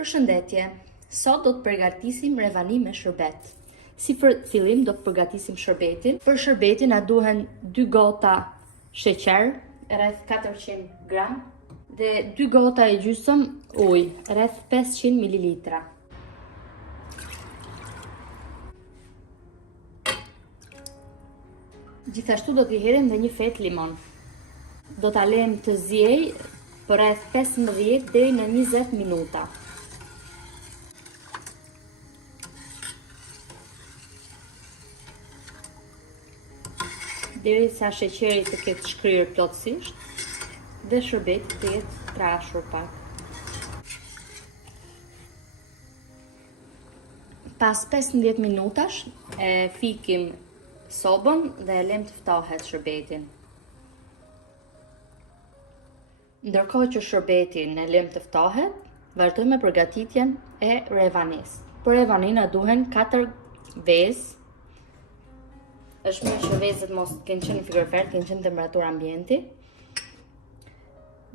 Përshëndetje, sot do të përgatisim revani me shërbet. Si për fillim do të përgatisim shërbetin. Për shërbetin na duhen 2 gota sheqer, rreth 400 gram, dhe 2 gota e gjysëm ujë, rreth 500 ml. Gjithashtu do t'i hedhim dhe një fet limon. Do ta lejmë të ziej për rreth 15 deri në 20 minuta. Derisa sheqeri të ketë shkryer plotësisht dhe shërbeti të jetë trashur pak. Pas 15 minutash e fikim sobën dhe e lëm të ftohet shërbetin. Ndërkohë që shërbetin e lëm të ftohet, vazhdojmë me përgatitjen e revanis. Për revanin na duhen 4 vezë. Është mirë që vezët mos kenë qenë në frigorifer, kenë qenë në temperaturë ambienti.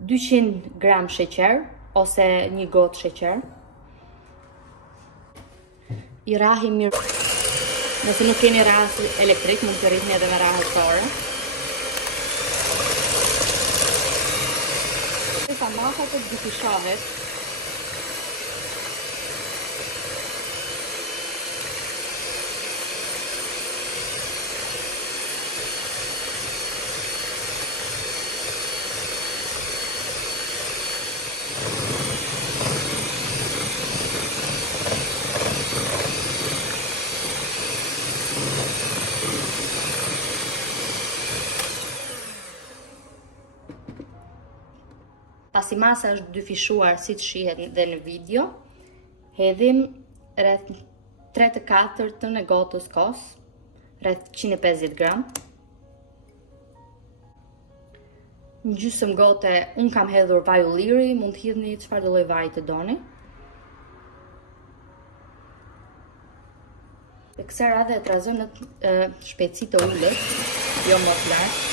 200 gram sheqer ose 1 gotë sheqer. I rahim mirë. Nëse nuk keni rahës elektrik, mund të rrihni edhe me rahës fore. Sa masa të dyfishohet. Pasi masa është dyfishuar si të shihet dhe në video, hedhim rreth 3/4 e gotës kos, rreth 150 gram. Në gjysmë gote unë kam hedhur vaj ulliri, mund të hedhni çfarë lloj vaji të doni. Dhe kësaj radhe e trazojmë në shpejtësi të ulët, jo më të lartë.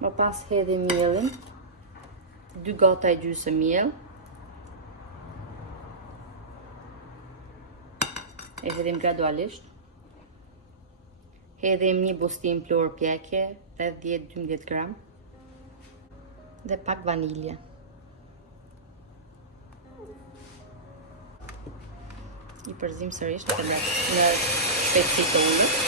Më pas hedhim mielin, 2 gota e gjysmë miell. E hedhim gradualisht. Hedhim një bustim pluhur pjekje, rreth 10-12 gram. Dhe pak vanilje. I përzim sërish në shpejtësi të ullët.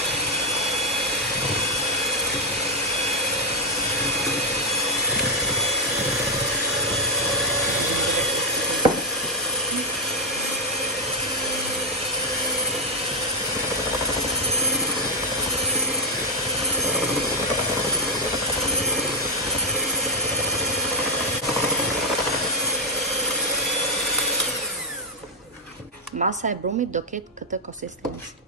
Masa e brumit do ketë këtë konsistencë.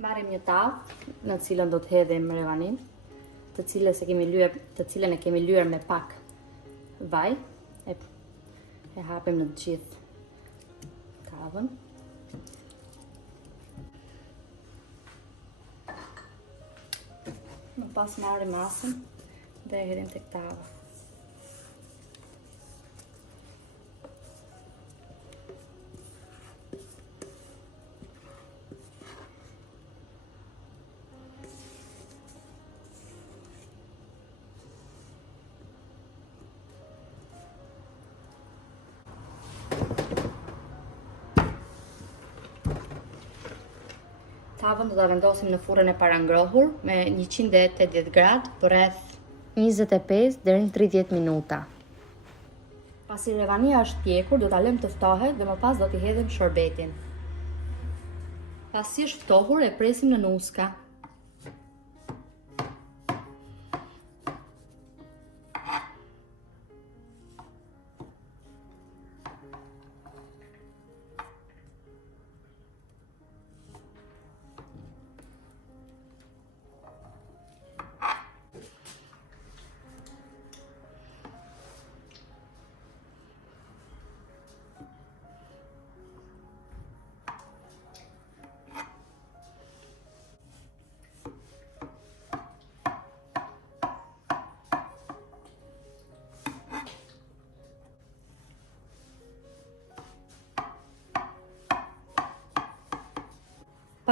Marrim një tavë në cilën do të hedhim revanin, të cilën e kemi lyer me pak vaj. E hapim në të gjithë tavën. Më pas marrim masën dhe e hedhim tek tava. Tavën do ta vendosim në furrën e parangrohur me 180 gradë për rreth 25 deri në 30 minuta. Pasi revania është pjekur, do ta lëmë të ftohet dhe më pas do t'i hedhim shërbetin. Pasi është ftohur, e presim në nuska.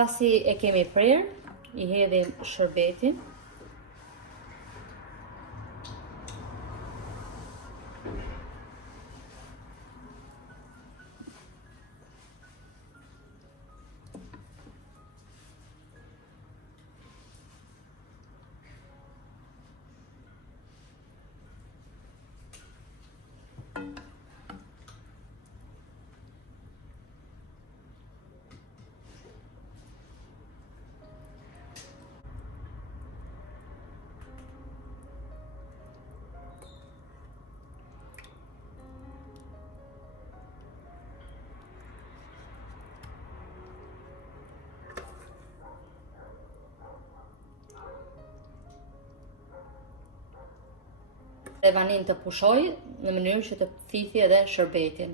Pasi e kemi prerë, i hedhim shërbetin. Revanin të pushoj në mënyrë që të fithi edhe shërbetin.